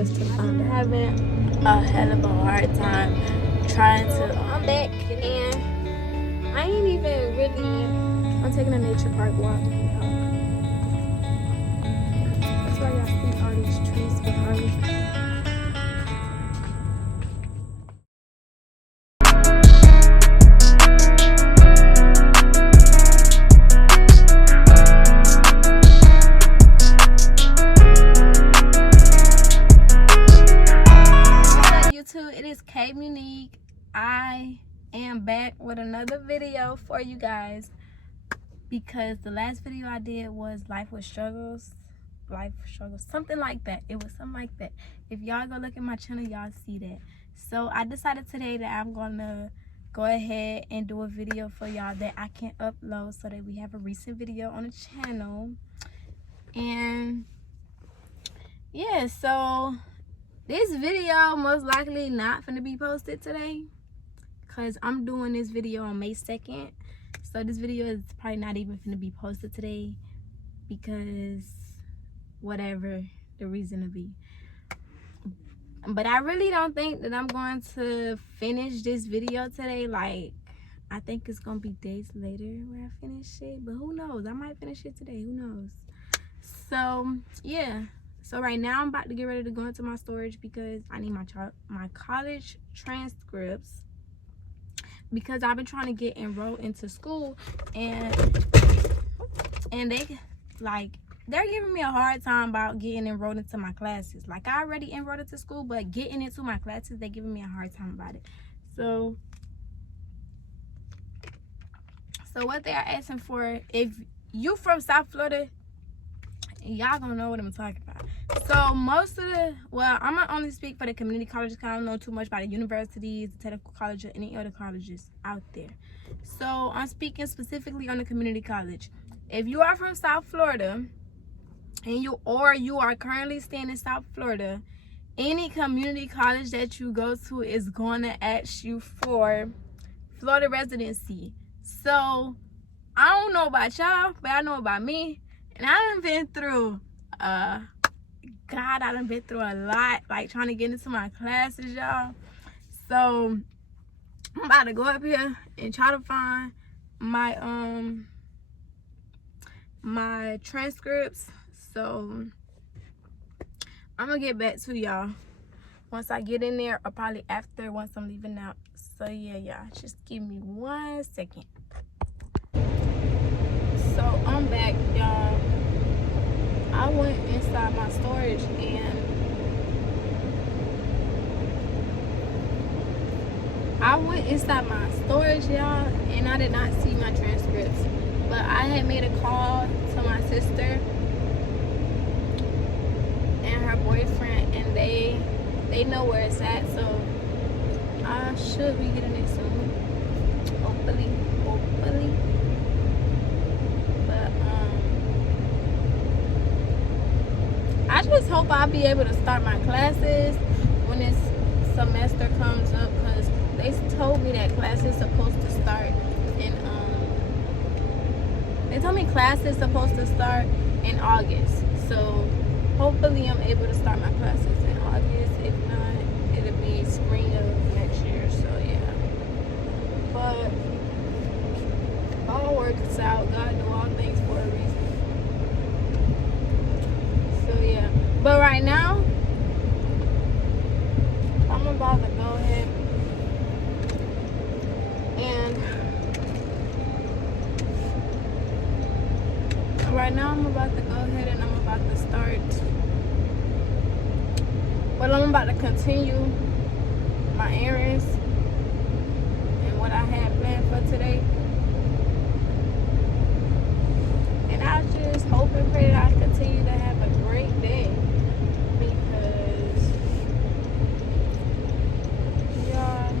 just to find out. Having a hell of a hard time trying to. I'm back and I ain't even really. I'm taking a nature park walk. That's why y'all see all these trees behind me. It is K Munique. I am back with another video for you guys because the last video I did was life with struggles, something like that. It was something like that. If y'all go look at my channel, y'all see that. So I decided today that I'm gonna go ahead and do a video for y'all that I can upload so that we have a recent video on the channel. And yeah, so this video most likely not gonna be posted today because I'm doing this video on May 2nd. So this video is probably not even gonna be posted today because whatever the reason to be. But I really don't think that I'm going to finish this video today. Like, I think it's gonna be days later where I finish it, but who knows? I might finish it today, who knows? So yeah. So right now I'm about to get ready to go into my storage because I need my college transcripts because I've been trying to get enrolled into school and they're giving me a hard time about getting enrolled into my classes. Like, I already enrolled into school, but getting into my classes, they're giving me a hard time about it. So what they are asking for, if you from South Florida, y'all gonna know what I'm talking about. So most of the, well, I'm gonna only speak for the community colleges because I don't know too much about the universities, the technical college, or any other colleges out there. So I'm speaking specifically on the community college. If you are from South Florida and you are currently staying in South Florida, any community college that you go to is going to ask you for Florida residency. So I don't know about y'all, but I know about me. And I done been through, I done been through a lot, like trying to get into my classes, y'all. So I'm about to go up here and try to find my my transcripts. So I'm gonna get back to y'all once I get in there, or probably after, once I'm leaving out. So yeah, y'all, just give me 1 second. So I'm back, y'all. I went inside my storage and y'all, and I did not see my transcripts. But I had made a call to my sister and her boyfriend, and they know where it's at, so I should be getting it soon. Hopefully. But I just hope I'll be able to start my classes when this semester comes up, because they told me that class is supposed to start in August. So hopefully I'm able to start my classes in August. If not, it'll be spring of next year. So yeah, but all works out. God do all things for a reason. So yeah, but right now I'm about to go ahead and start. Well, I'm about to continue my errands and what I had planned for today. And I just hope and pray that I continue to have a great day, because y'all,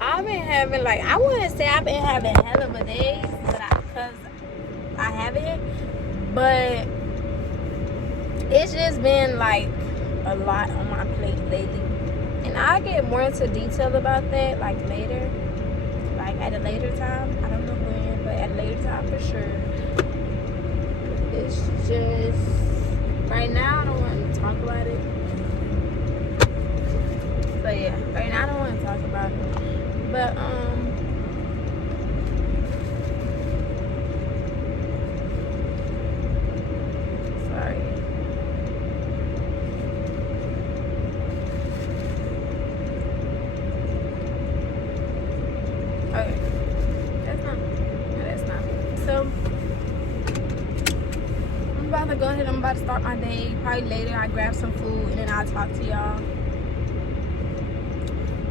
I've been having, like, I wouldn't say I've been having hell of a days, because I haven't, but it's just been like a lot on my plate lately, and I'll get more into detail about that like later, like at a later time. I don't know when, but at a later time for sure. It's just right now I don't want to talk about it. So yeah, right now I don't want to talk about it. But sorry. Okay. That's not. So I'm about to go ahead. I'm about to start my day. Probably later I grab some food and then I'll talk to y'all.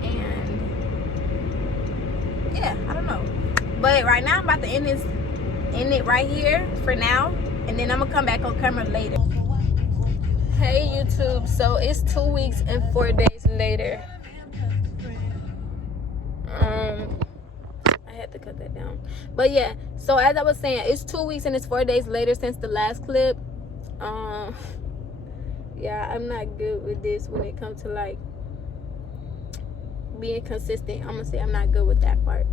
And yeah, I don't know. But right now I'm about to end it right here for now. And then I'm gonna come back on camera later. Hey YouTube, so it's 2 weeks and 4 days later. I had to cut that down. But yeah, so as I was saying, it's 2 weeks and it's 4 days later since the last clip. Yeah, I'm not good with this when it comes to like being consistent. I'm gonna say I'm not good with that part.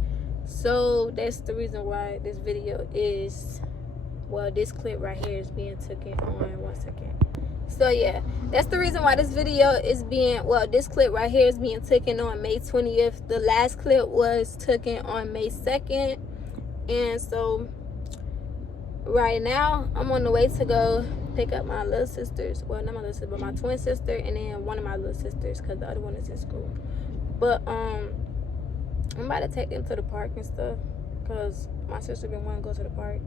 So that's the reason why this video is, well, this clip right here is being taken on 1 second. So yeah, that's the reason why this video is being, well, this clip right here is being taken on May 20th. The last clip was taken on May 2nd. And so right now I'm on the way to go pick up my little sisters. Well, not my little sister, but my twin sister, and then one of my little sisters, because the other one is in school. But I'm about to take them to the park and stuff, because my sister been wanting to go to the park,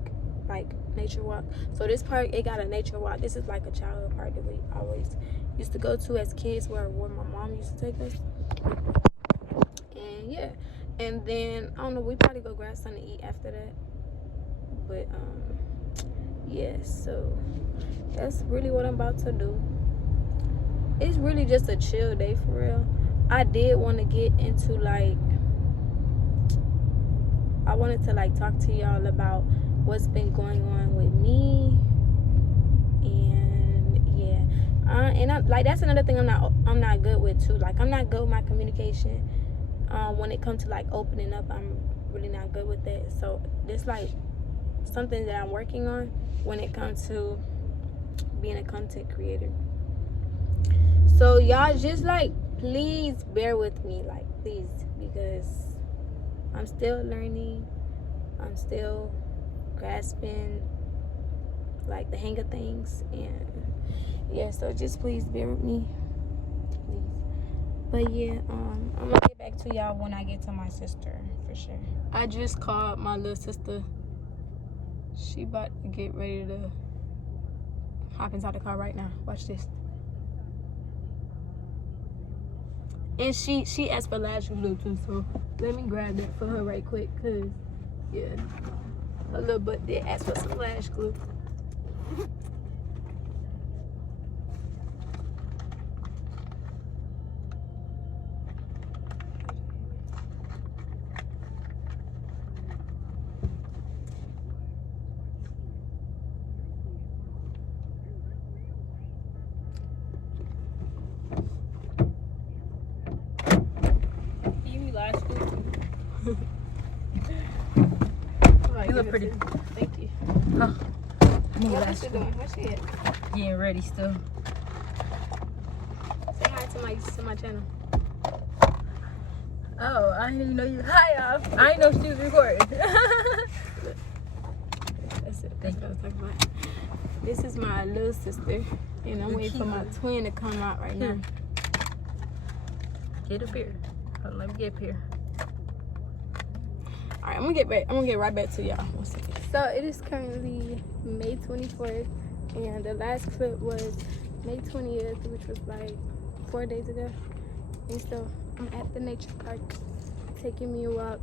like nature walk. So this park, it got a nature walk. This is like a childhood park that we always used to go to as kids, where my mom used to take us. And yeah, and then I don't know, we probably go grab something to eat after that. But yeah, so that's really what I'm about to do. It's really just a chill day for real. I did want to get into like, I wanted to like talk to y'all about what's been going on with me. And yeah, and I, like, that's another thing I'm not good with too. Like, I'm not good with my communication. When it comes to like opening up, I'm really not good with that. So this like something that I'm working on when it comes to being a content creator. So y'all just like, please bear with me, like, please, because I'm still learning. I'm still grasping like the hang of things. And yeah, so just please bear with me, please. But yeah, I'm gonna get back to y'all when I get to my sister for sure. I just called my little sister. She about to get ready to hop inside the car right now. Watch this. And she asked for lash glue too, so let me grab that for her right quick, cause yeah, her little butt did ask for some lash glue. You look pretty. Thank you. Oh, what is she doing? Where's she at? Getting ready still. Say hi to my channel. Oh, I didn't even know you. Hi, y'all. I didn't know she was recording. That's it. That's what I was talking about. This is my little sister, and I'm waiting for my twin to come out right now. Get up here. Hold on, let me get up here. All right, I'm gonna get right back to y'all. 1 second. So it is currently May 24th, and the last clip was May 20th, which was like 4 days ago. And so I'm at the nature park, taking me a walk.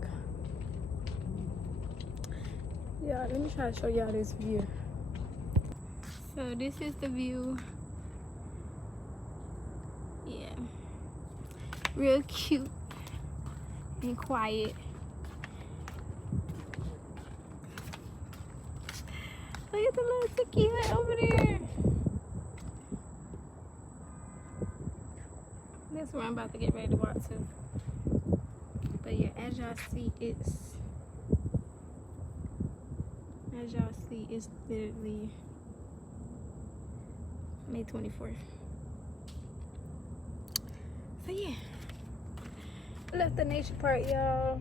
Yeah, let me try to show y'all this view. So this is the view. Yeah, real cute and quiet. Look at the little tequila over there. That's where I'm about to get ready to walk to. But yeah, as y'all see, it's literally May 24th. So yeah, I left the nature park, y'all.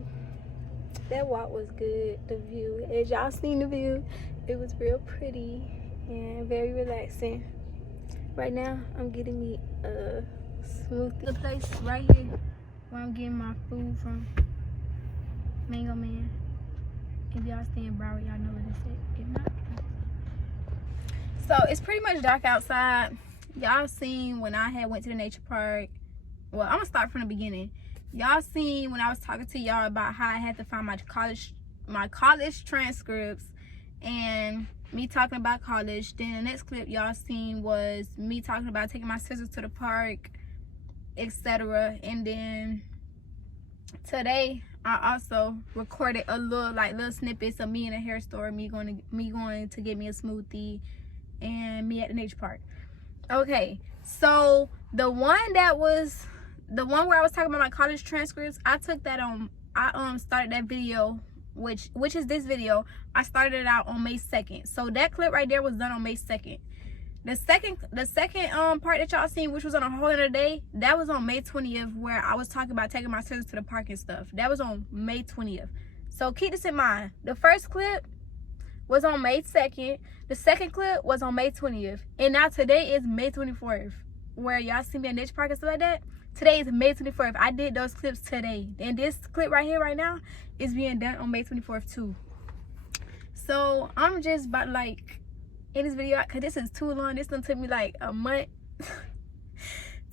That walk was good. The view, as y'all seen the view, it was real pretty and very relaxing. Right now, I'm getting me a smoothie. The place right here where I'm getting my food from, Mango Man. If y'all stay in Broward, y'all know what it is. If not, so it's pretty much dark outside. Y'all seen when I had went to the nature park. Well, I'm gonna start from the beginning. Y'all seen when I was talking to y'all about how I had to find my college transcripts and me talking about college. Then the next clip y'all seen was me talking about taking my sisters to the park, etc. And then today I also recorded a little snippets of me in a hair store, me going to get me a smoothie, and me at the nature park. Okay, so the one where I was talking about my college transcripts, I took that on. I started that video, which is this video. I started it out on May 2nd. So that clip right there was done on May 2nd. The second part that y'all seen, which was on a whole other day, that was on May 20th, where I was talking about taking my sisters to the park and stuff. That was on May 20th. So keep this in mind. The first clip was on May 2nd. The second clip was on May 20th. And now today is May 24th, where y'all see me at nature park and stuff like that. Today is May 24th. I did those clips today. And this clip right here right now is being done on May 24th too. So I'm just about in this video, because this is too long. This done took me like a month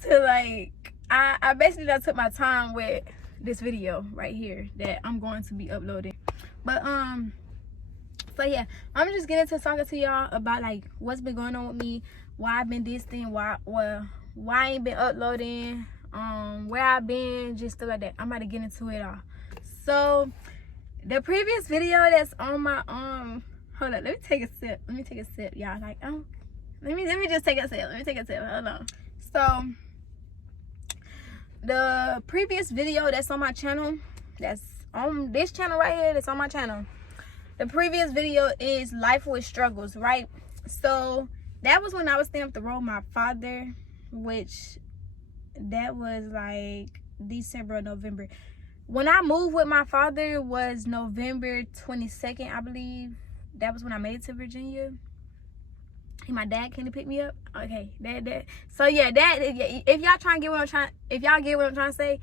to I basically done took my time with this video right here that I'm going to be uploading. But so yeah, I'm just getting to talking to y'all about what's been going on with me, why I've been distant, why I ain't been uploading, where I've been, just stuff like that. I'm about to get into it all. So the previous video that's on my hold up, let me take a sip, y'all. Let me just take a sip. Hold on. So the previous video that's on my channel, that's on this channel right here, that's on my channel, the previous video is Life with Struggles, right? So that was when I was staying up the road with my father, which that was December or November. When I moved with my father was November 22nd, I believe. That was when I made it to Virginia. And my dad came to pick me up. Okay, so yeah, if y'all trying to get what I'm trying, if y'all get what I'm trying to say,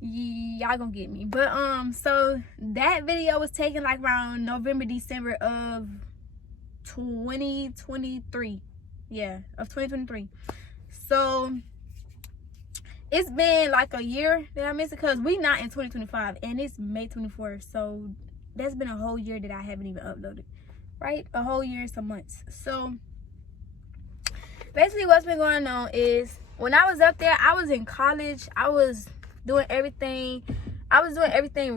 y'all gonna get me. But so that video was taken around November, December of 2023. Yeah, of 2023. So it's been a year that I missed it, because we not in 2025 and it's May 24th. So that's been a whole year that I haven't even uploaded, right? A whole year and some months. So basically what's been going on is, when I was up there, I was in college. I was doing everything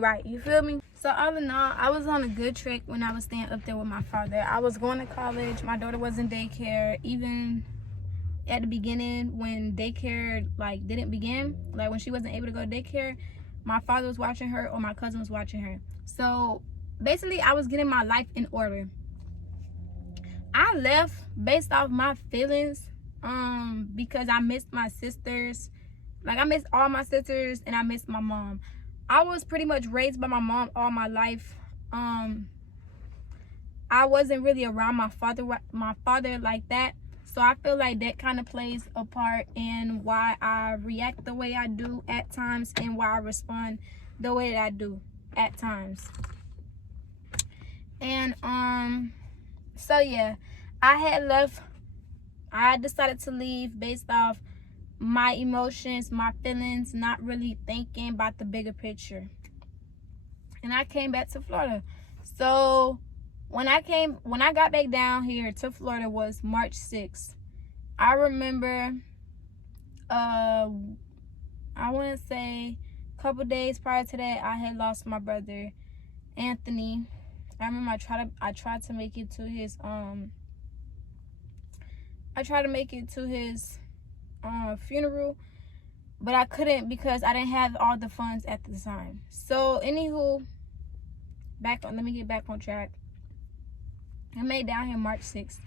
right, you feel me? So all in all, I was on a good track when I was staying up there with my father. I was going to college. My daughter was in daycare. Even at the beginning, when daycare didn't begin, when she wasn't able to go to daycare, my father was watching her or my cousin was watching her. So basically I was getting my life in order. I left based off my feelings, because I missed my sisters. I missed all my sisters and I missed my mom. I was pretty much raised by my mom all my life. I wasn't really around my father like that. So I feel like that kind of plays a part in why I react the way I do at times, and why I respond the way that I do at times. And so yeah, I decided to leave based off my emotions, my feelings, not really thinking about the bigger picture. And I came back to Florida. So when I got back down here to Florida was March 6th. I remember I want to say a couple days prior to that, I had lost my brother Anthony. I remember I tried to make it to his funeral, but I couldn't because I didn't have all the funds at the time. So anywho, let me get back on track. I made it down here March 6th.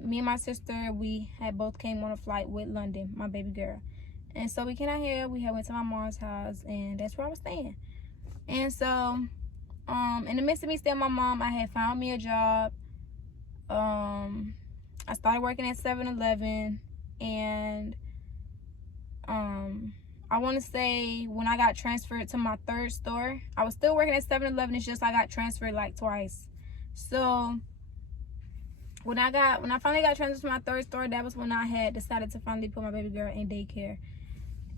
me and my sister, we had both came on a flight with London, my baby girl. And so we came out here, we had went to my mom's house, and that's where I was staying. And so, in the midst of me staying with my mom, I had found me a job. I started working at 7-Eleven, and I want to say when I got transferred to my third store, I was still working at 7-Eleven. It's just I got transferred like twice. So when I finally got transferred to my third store, that was when I had decided to finally put my baby girl in daycare.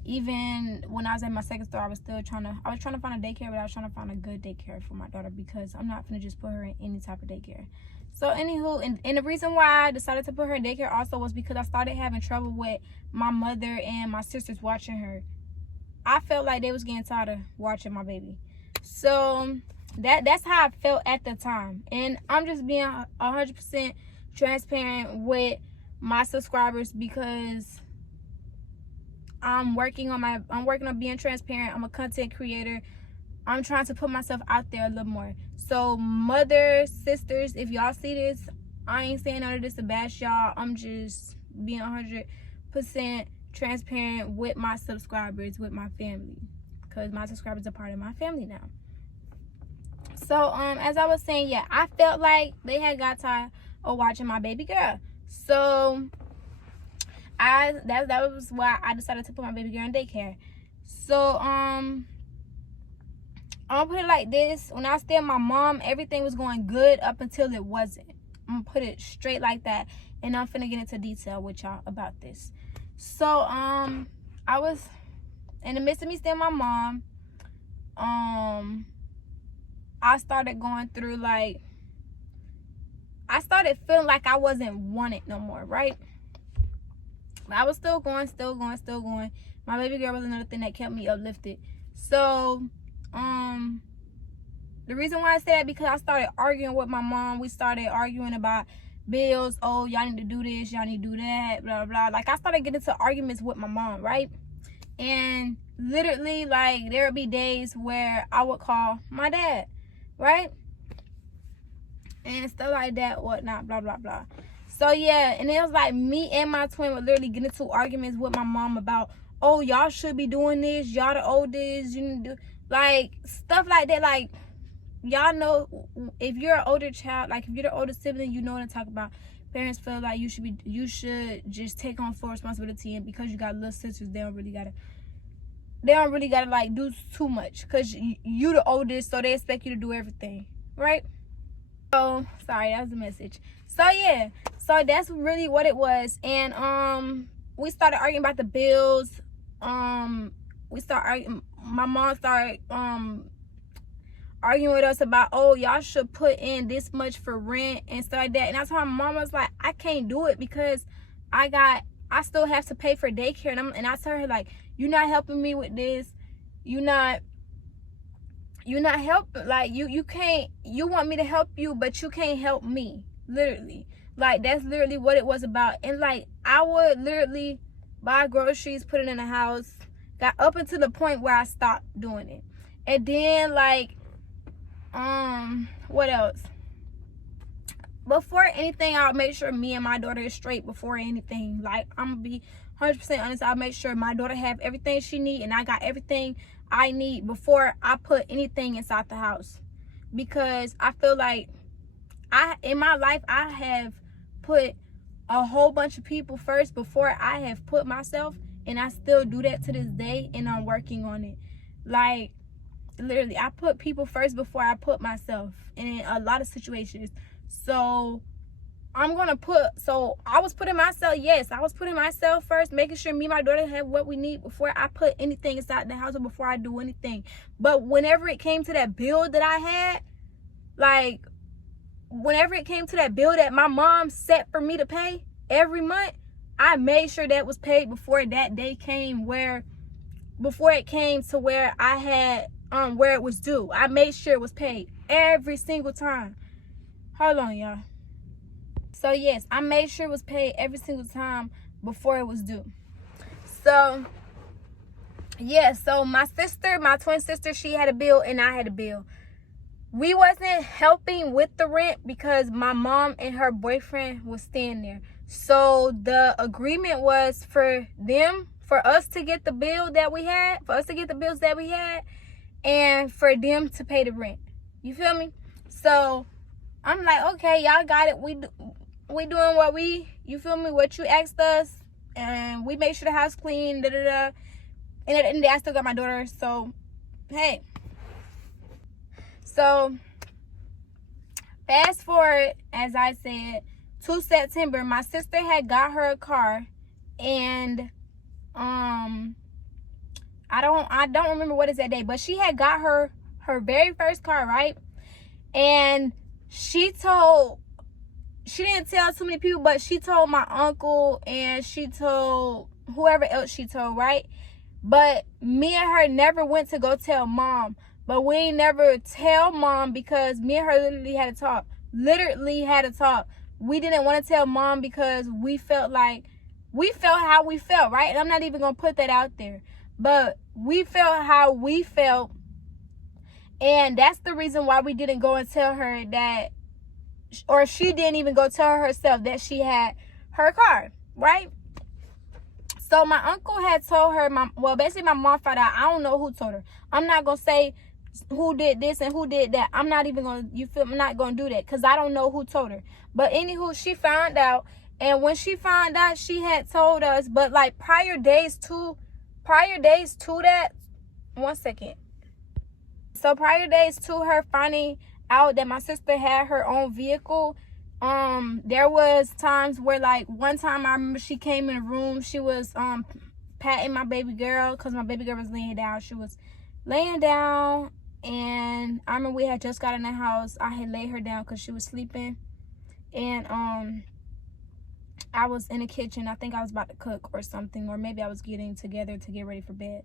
Even when I was at my second store, I was trying to find a daycare, but I was trying to find a good daycare for my daughter, because I'm not gonna just put her in any type of daycare. So anywho, and the reason why I decided to put her in daycare also was because I started having trouble with my mother and my sisters watching her. I felt like they was getting tired of watching my baby. So that's how I felt at the time. And I'm just being 100% transparent with my subscribers, because I'm working on being transparent. I'm a content creator. I'm trying to put myself out there a little more. So mothers, sisters, if y'all see this, I ain't saying none of this to bash y'all. I'm just being 100% transparent with my subscribers, with my family, because my subscribers are part of my family now. So as I was saying, yeah, I felt like they had got tired of watching my baby girl. So that was why I decided to put my baby girl in daycare. So I'm gonna put it like this: when I was still with my mom, everything was going good up until it wasn't. I'm gonna put it straight like that, and I'm finna get into detail with y'all about this. So I was in the midst of me staying with my mom. I started going through, like, I started feeling like I wasn't wanted no more, right? But I was still going. My baby girl was another thing that kept me uplifted. So the reason why I say that, because I started arguing with my mom. We started arguing about bills. Oh, y'all need to do this, y'all need to do that, blah blah. Like, I started getting into arguments with my mom, right? And literally, like, there would be days where I would call my dad, right? And stuff like that, whatnot, blah blah blah. So yeah, and it was like me and my twin would literally get into arguments with my mom about, oh, y'all should be doing this, y'all the oldest, you need to do, like, stuff like that. Like, y'all know, if you're an older child, like if you're the older sibling, you know what I'm talking about. Parents feel like you should just take on full responsibility, and because you got little sisters, they don't really gotta like do too much, because you the oldest, so they expect you to do everything, right? So sorry, that was the message. So yeah, so that's really what it was. And we started arguing about the bills. We started arguing. My mom started arguing with us about, oh, y'all should put in this much for rent and stuff like that. And I told my mom, I was like, I can't do it, because I still have to pay for daycare. And I told her, like, you're not helping me with this. You're not helping. Like, you can't, you want me to help you, but you can't help me. Literally. Like, that's literally what it was about. And like, I would literally buy groceries, put it in the house. Got up until the point where I stopped doing it. And then, like, what else? Before anything, I'll make sure me and my daughter is straight before anything. Like, I'm gonna be 100% honest. I'll make sure my daughter have everything she need, and I got everything I need before I put anything inside the house. Because I feel like in my life, I have put a whole bunch of people first before I have put myself, and I still do that to this day, and I'm working on it. Like, literally, I put people first before I put myself in a lot of situations. So I was putting myself first, making sure me and my daughter have what we need before I put anything inside the house, or before I do anything. But whenever it came to that bill that I had, like, whenever it came to that bill that my mom set for me to pay every month, I made sure that was paid before that day came, before it came to where I had where it was due. I made sure it was paid every single time. Hold on, y'all. So yes, I made sure it was paid every single time before it was due. So yeah, so my twin sister, she had a bill and I had a bill. we wasn't helping with the rent because my mom and her boyfriend was staying there. So the agreement was for us to get the bills that we had, and for them to pay the rent. You feel me? So I'm like, okay, y'all got it. We doing what you feel me, what you asked us, and we make sure the house clean, da da da. And at the end of the day, I still got my daughter, so hey. So fast forward, as I said, to September, my sister had got her a car, and I don't remember what is that day, but she had got her very first car, right? And she didn't tell too many people, but she told my uncle and she told whoever else she told, right? But me and her never went to go tell mom. But we ain't never tell mom because me and her literally had to talk. We didn't want to tell mom because we felt how we felt, right? And I'm not even going to put that out there. But we felt how we felt. And that's the reason why we didn't go and tell her that, or she didn't even go tell her herself that she had her car, right? So my uncle had told her, basically my mom found out. I don't know who told her. I'm not going to say who did this and who did that. I'm not even going to, I'm not going to do that because I don't know who told her. But anywho, she found out. And when she found out, she had told us. But like prior days to that, 1 second. So prior days to her finding out that my sister had her own vehicle, there was times where, like, one time I remember she came in the room, she was patting my baby girl because my baby girl was laying down. She was laying down, and I remember we had just got in the house. I had laid her down because she was sleeping, and I was in the kitchen. I think I was about to cook or something, or maybe I was getting together to get ready for bed.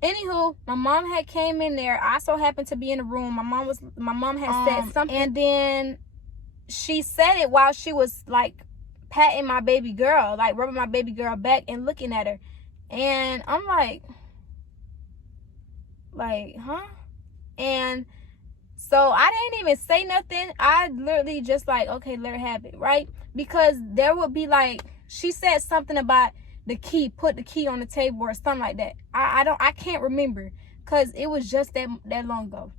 Anywho, my mom had came in there. I so happened to be in the room. My mom had said something, and then she said it while she was like patting my baby girl, like rubbing my baby girl back and looking at her. And I'm like, huh? And so I didn't even say nothing. I literally just like, okay, let her have it, right? Because there would be like, she said something about the key, put the key on the table or something like that. I can't remember because it was just that long ago.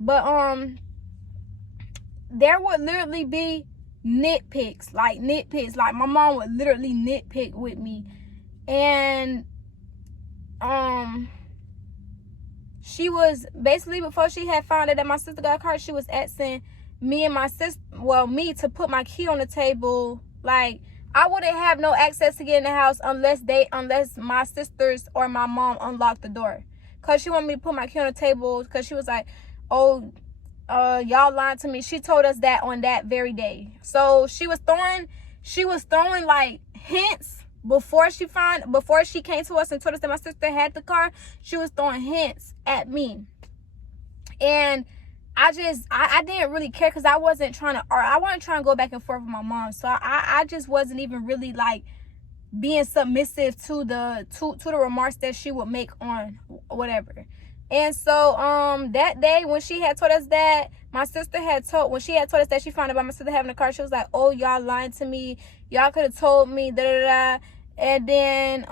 But there would literally be nitpicks. Like my mom would literally nitpick with me. And she was basically, before she had found out that my sister got a car, she was asking me and my sister, me, to put my key on the table. Like, I wouldn't have no access to get in the house unless my sisters or my mom unlocked the door. Cause she wanted me to put my key on the table because she was like, oh, y'all lying to me. She told us that on that very day. So she was throwing like hints before she came to us and told us that my sister had the car. She was throwing hints at me. And I didn't really care because I wasn't trying to go back and forth with my mom. So I just wasn't even really like being submissive to the remarks that she would make on whatever. And so that day when she had told us that, when she had told us that she found out about my sister having a car, she was like, oh, y'all lying to me. Y'all could have told me, da da da. And then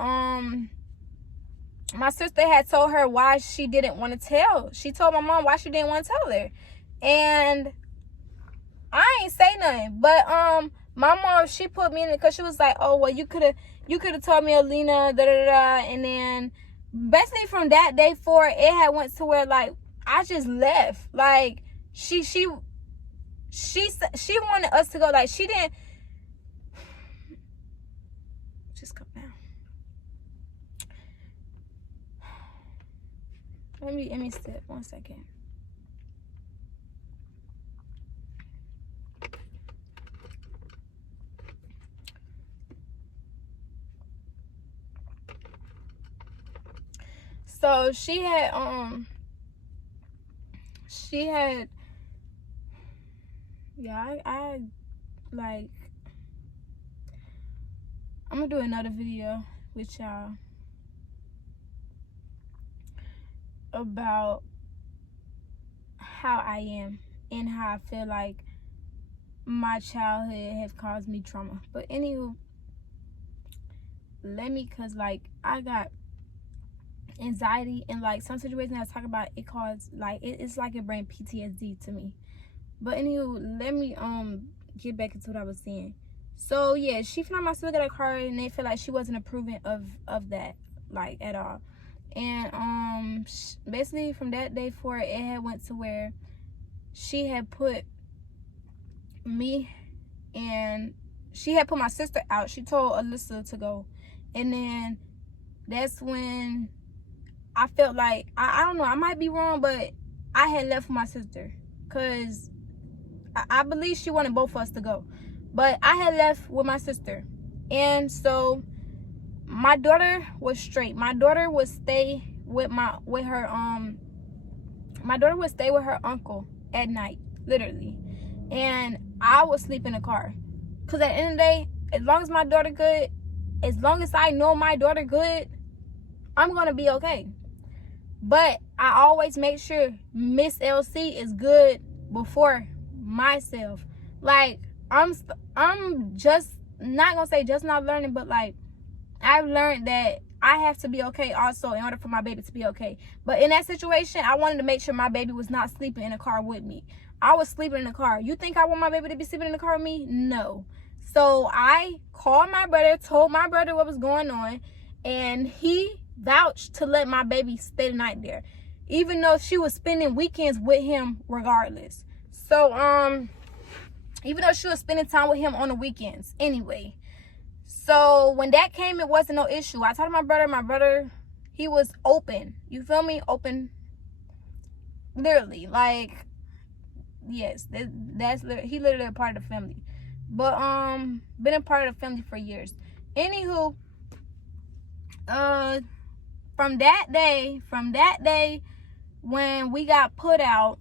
my sister had told her why she didn't want to tell. She told my mom why she didn't want to tell her. And I ain't say nothing. But my mom, she put me in it because she was like, oh, well, you could have told me, Alina, da da da. And then basically from that day forward, it had went to where, like, I just left. Like, she wanted us to go. Like, she didn't. Just come down. Let me sit 1 second. So she had I like, I'm gonna do another video with y'all about how I am and how I feel like my childhood have caused me trauma. But anywho, cause like I got anxiety, and like some situations I talk about, it caused like it's like it bring PTSD to me. But anywho, let me get back into what I was saying. So yeah, she found my sister got a car, and they feel like she wasn't approving of that like at all. And basically from that day forward, it had went to where she had put me and she had put my sister out. She told Alyssa to go, and then that's when I felt like I don't know, I might be wrong, but I had left my sister because I believe she wanted both of us to go, but I had left with my sister. And so my daughter was straight. My daughter would stay with her uncle at night, literally, and I would sleep in the car. Because at the end of the day, as long as my daughter good, as long as I know my daughter good, I'm gonna be okay. But I always make sure Miss LC is good before myself. Like I'm just not gonna say just not learning, but like I've learned that I have to be okay also in order for my baby to be okay. But in that situation, I wanted to make sure my baby was not sleeping in the car with me. I was sleeping in the car. You think I want my baby to be sleeping in the car with me? No. So I called my brother, told my brother what was going on, and he vouched to let my baby stay the night there, even though she was spending weekends with him regardless. So even though she was spending time with him on the weekends anyway. So when that came, it wasn't no issue. I told my brother, he was open. You feel me? Open. Literally, like, yes, he literally a part of the family. But been a part of the family for years. Anywho, from that day when we got put out,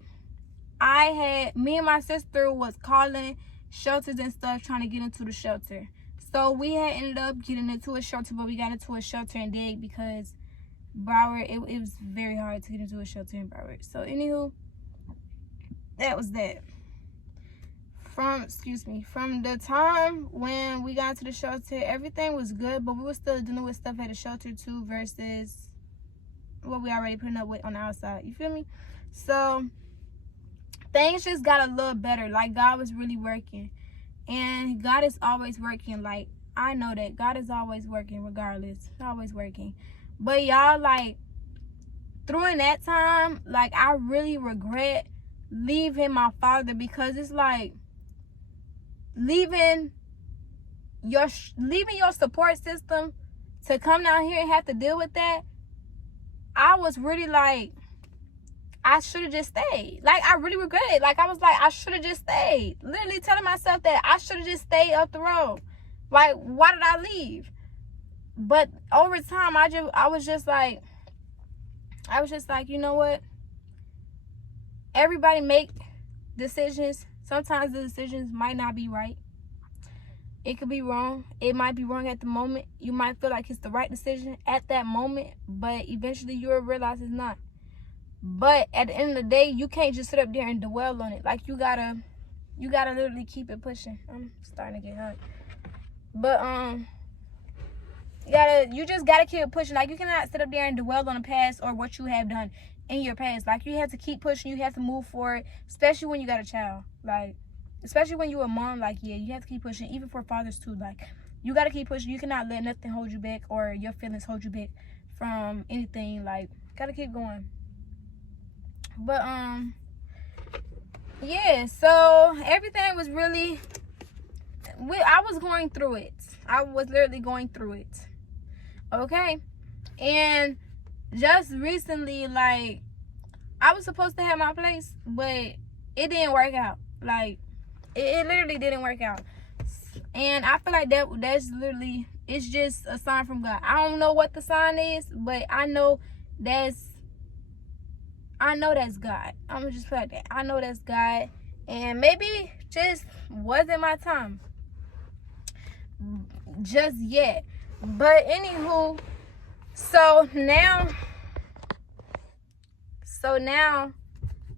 me and my sister was calling shelters and stuff, trying to get into the shelter. So we had ended up getting into a shelter, but we got into a shelter in Dig because Broward, it was very hard to get into a shelter in Broward. So anywho, that was that. From the time when we got into the shelter, everything was good, but we were still dealing with stuff at the shelter too versus what we already putting up with on the outside. You feel me? So things just got a little better. Like God was really working. And God is always working. Like, I know that God is always working regardless. Always working. But y'all, like, through that time, like, I really regret leaving my father, because it's like leaving your support system to come down here and have to deal with that. I was really like, I should have just stayed. Like, I really regret it. Like, I was like, I should have just stayed. Literally telling myself that I should have just stayed up the road. Like, why did I leave? But over time, I was just like, you know what? Everybody make decisions. Sometimes the decisions might not be right. It could be wrong. It might be wrong at the moment. You might feel like it's the right decision at that moment, but eventually you'll realize it's not. But at the end of the day, you can't just sit up there and dwell on it. Like, you gotta literally keep it pushing. I'm starting to get hot. But you just gotta keep it pushing. Like, you cannot sit up there and dwell on the past or what you have done in your past. Like, you have to keep pushing. You have to move forward, especially when you got a child. Like, especially when you're a mom. Like, yeah, you have to keep pushing. Even for fathers too. Like, you gotta keep pushing. You cannot let nothing hold you back or your feelings hold you back from anything. Like, gotta keep going. But yeah, so everything was really, I was going through it. I was literally going through it. Okay? And just recently, like, I was supposed to have my place, but it didn't work out. Like, it literally didn't work out. And I feel like that's literally, it's just a sign from God. I don't know what the sign is, but I know that's God. I'm gonna just put it like that. I know that's God. And maybe just wasn't my time just yet. But anywho, so now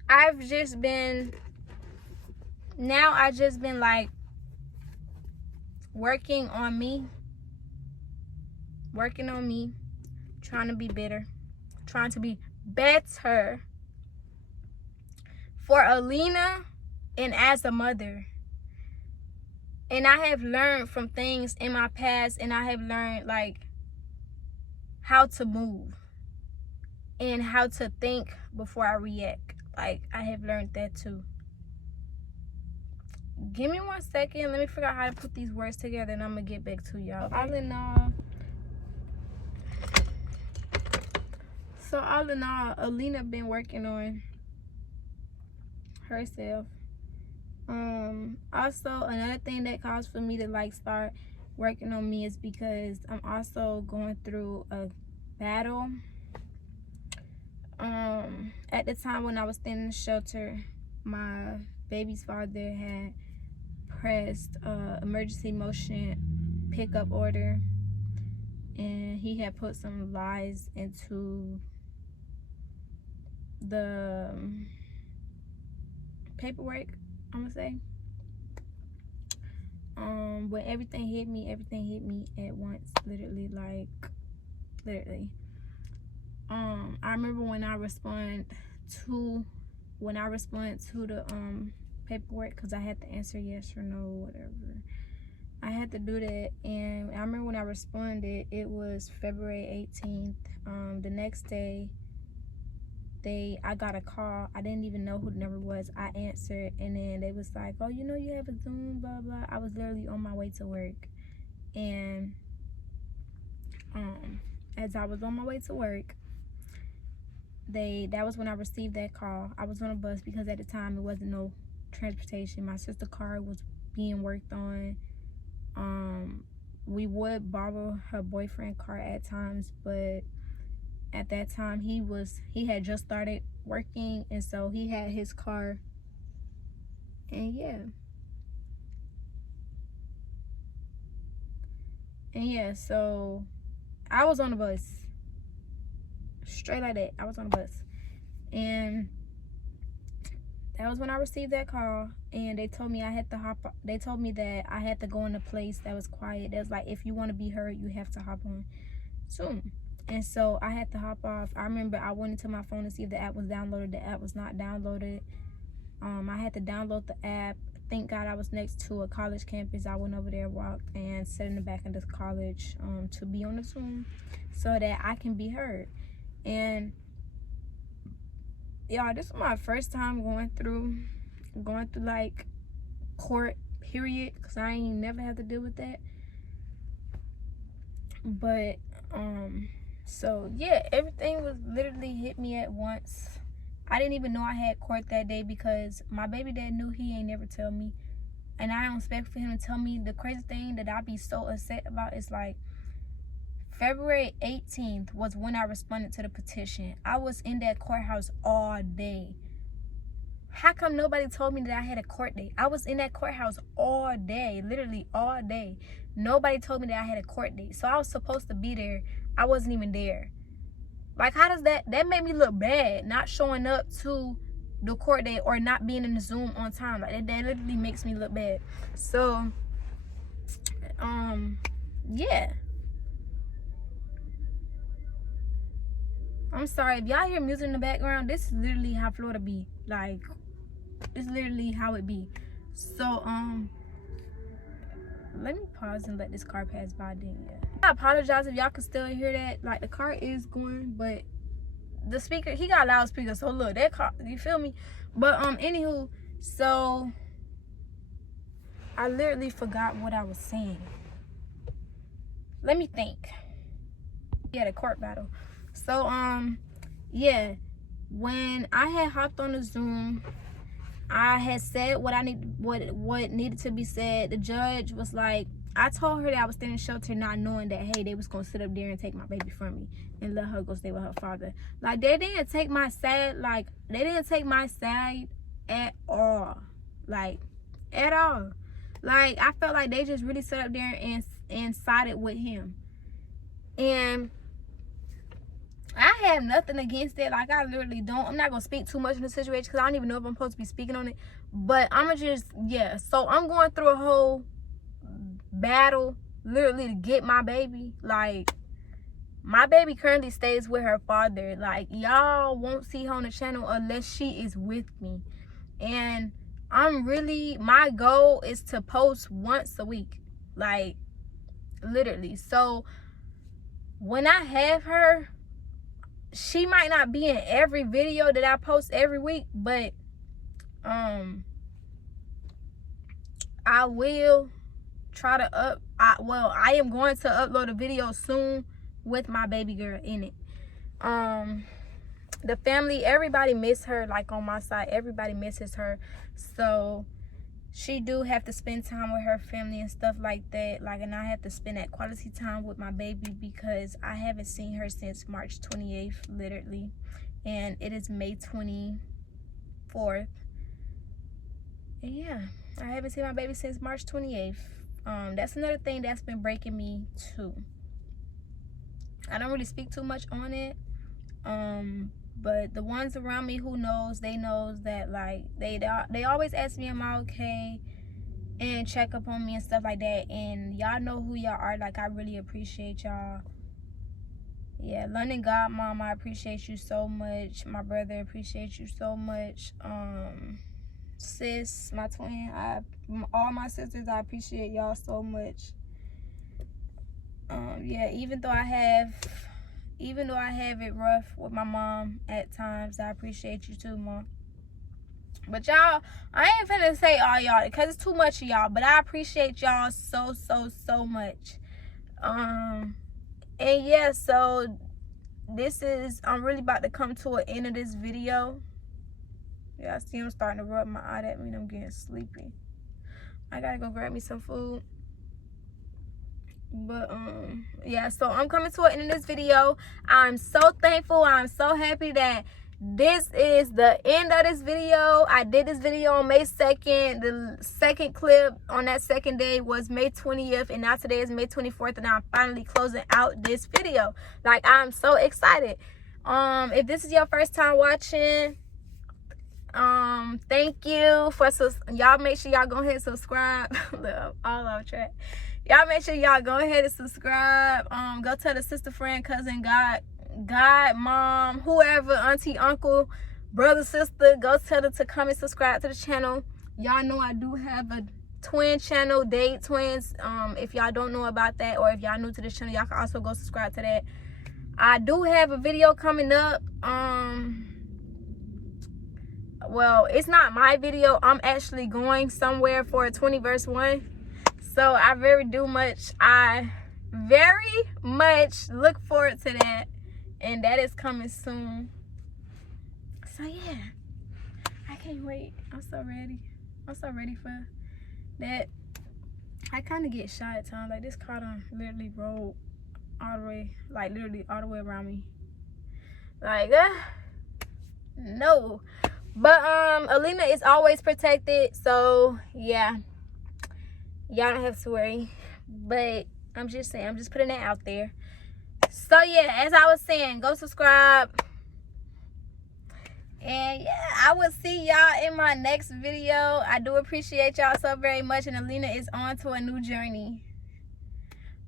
I've just been now I just been like working on me, trying to be better, trying to be better for Alina and as a mother. And I have learned from things in my past, and I have learned like how to move and how to think before I react. Like, I have learned that too. Give me 1 second. Let me figure out how to put these words together, and I'm gonna get back to y'all. All in all, Alina been working on herself. Also, another thing that caused for me to like start working on me is because I'm also going through a battle. At the time when I was staying in the shelter, my baby's father had pressed emergency motion pickup order, and he had put some lies into the paperwork, I'm gonna say. When everything hit me at once, literally. I remember when I responded to the paperwork, because I had to answer yes or no, whatever. I had to do that, and I remember when I responded, it was February 18th. The next day, I got a call. I didn't even know who the number was. I answered, and then they was like, oh, you know, you have a Zoom, blah blah. I was literally on my way to work, and as I was on my way to work, that was when I received that call. I was on a bus because at the time it wasn't no transportation. My sister's car was being worked on. We would borrow her boyfriend's car at times, but at that time he had just started working, and so he had his car. And so I was on the bus, straight like that. I was on the bus, and that was when I received that call, and they told me I had to hop. They told me that I had to go in a place that was quiet. That's like, if you want to be heard, you have to hop on Zoom. And so I had to hop off. I remember I went into my phone to see if the app was downloaded. The app was not downloaded. I had to download the app. Thank God I was next to a college campus. I went over there, walked, and sat in the back of this college to be on the Zoom so that I can be heard. And y'all, this is my first time going through like court, period, because I ain't never had to deal with that. But so yeah, everything was literally hit me at once. I didn't even know I had court that day because my baby dad knew. He ain't never tell me, and I don't expect for him to tell me. The crazy thing that I be so upset about is like February 18th was when I responded to the petition. I was in that courthouse all day. How come nobody told me that I had a court date? I was in that courthouse all day, literally all day. Nobody told me that I had a court date. So I was supposed to be there. I wasn't even there. Like, how does that made me look bad, not showing up to the court date or not being in the Zoom on time. Like, that literally makes me look bad. So, yeah. I'm sorry if y'all hear music in the background. This is literally how Florida be. Like, it's literally how it be. So let me pause and let this car pass by. I apologize if y'all can still hear that. Like, the car is going, but the speaker, he got a loudspeaker, so look, that car, you feel me? But anywho, so I literally forgot what I was saying. Let me think. Yeah, the court battle. So yeah, when I had hopped on the Zoom, I had said what needed to be said. The judge was like, I told her that I was staying in shelter, not knowing that, hey, they was gonna sit up there and take my baby from me and let her go stay with her father. Like, they didn't take my side. Like, they didn't take my side at all. Like, at all. Like, I felt like they just really sat up there and sided with him. And I have nothing against it. Like, I literally don't. I'm not going to speak too much in the situation because I don't even know if I'm supposed to be speaking on it. But I'm going to just, yeah. So, I'm going through a whole battle, literally, to get my baby. Like, my baby currently stays with her father. Like, y'all won't see her on the channel unless she is with me. And my goal is to post once a week. Like, literally. So, when I have her, she might not be in every video that I post every week, but I will try to I am going to upload a video soon with my baby girl in it. The family, everybody miss her. Like, on my side, everybody misses her, so she do have to spend time with her family and stuff like that. Like, and I have to spend that quality time with my baby because I haven't seen her since March 28th, literally. And it is May 24th. And yeah, I haven't seen my baby since March 28th. That's another thing that's been breaking me too. I don't really speak too much on it. But the ones around me who knows, they knows that, like, they always ask me, am I okay, and check up on me and stuff like that. And y'all know who y'all are. Like, I really appreciate y'all. Yeah, London Godmom, I appreciate you so much. My brother, appreciate you so much. Sis, my twin, all my sisters, I appreciate y'all so much. Yeah, even though I have it rough with my mom at times, I appreciate you too, Mom. But y'all, I ain't finna say all y'all because it's too much of y'all, but I appreciate y'all so much. And yeah, so I'm really about to come to an end of this video. Yeah, I see I'm starting to rub my eye. That means I'm getting sleepy. I gotta go grab me some food. But yeah, so I'm coming to an end of this video. I'm so thankful. I'm so happy that this is the end of this video. I did this video on May 2nd. The second clip on that second day was May 20th, and now today is May 24th, and I'm finally closing out this video. Like, I'm so excited. If this is your first time watching, thank you for y'all. Make sure y'all go ahead and subscribe. All off track. Y'all make sure y'all go ahead and subscribe. Go tell the sister, friend, cousin, God, mom, whoever, auntie, uncle, brother, sister, go tell them to come and subscribe to the channel. Y'all know I do have a twin channel, Date Twins. If y'all don't know about that, or if y'all new to this channel, y'all can also go subscribe to that. I do have a video coming up. Well, it's not my video. I'm actually going somewhere for a 20 verse 1. So I very much look forward to that. And that is coming soon. So yeah, I can't wait. I'm so ready. I'm so ready for that. I kind of get shy at times. Like, this car done literally rolled all the way, like literally all the way around me. Like, no. But Alina is always protected. So yeah, y'all don't have to worry. But I'm just saying, I'm just putting that out there. So yeah, as I was saying, go subscribe. And yeah, I will see y'all in my next video. I do appreciate y'all so very much. And Alina is on to a new journey.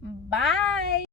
Bye.